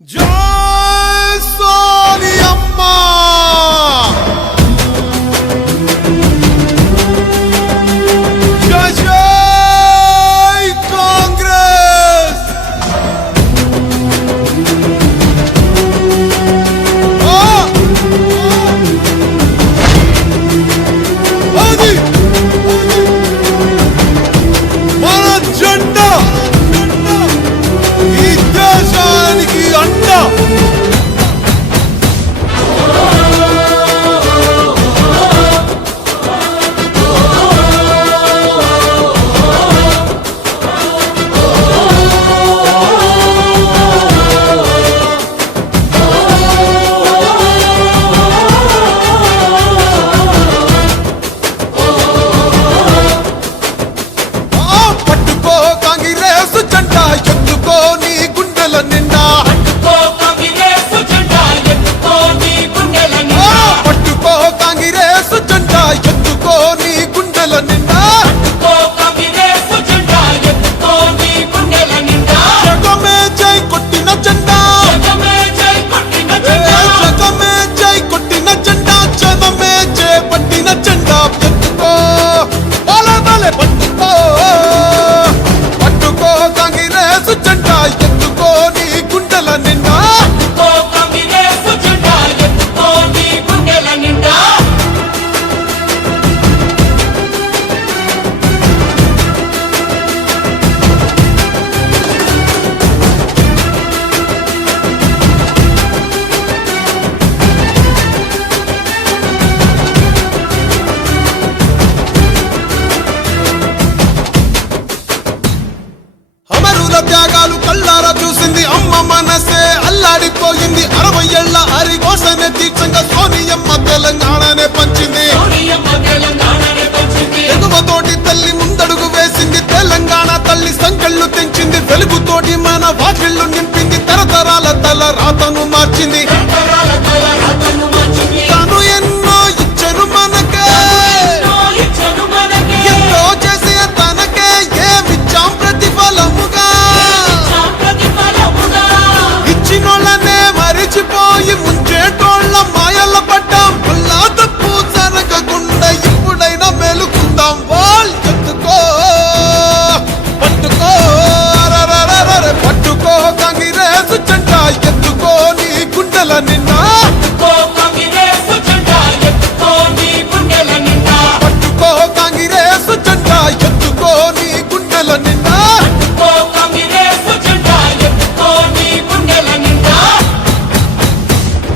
జై సోనియమ్మ జై జై కాంగ్రెస్ అది మన జెండా ఈ దేశానికి అండ పట్టుకో కాంగ్రెస్ జెండా ఎత్తుకో నీ గుండెల నిండా పట్టుకో కాంగ్రెస్ జెండా ఎత్తుకో నీ గుండెల నిండా జగమే జై కొట్టిన జెండా జగమే జై కొట్టిన జెండా జగమే జై పట్టిన జెండా ఎత్తుకో బలే బలే పట్టుకో పట్టుకో కాంగ్రెస్ జెండా ఎత్తుకో నీ గుండెల నిండా అమరుల త్యాగాలు కళ్ళారా చూసింది అమ్మ మనసే అల్లాడిపోయింది 60 ఏళ్ల అరిగోసనే తీర్చంగా సోనియమ్మ తెలంగాణనే పంచింది ఎగువతోటి తల్లి ముందడుగు వేసింది తెలంగాణ తల్లి సంకళ్ళు తెంచింది వెలుగుతోటి మన వాకిళ్ళు నింపింది తరతరాల తల రాతను మార్చింది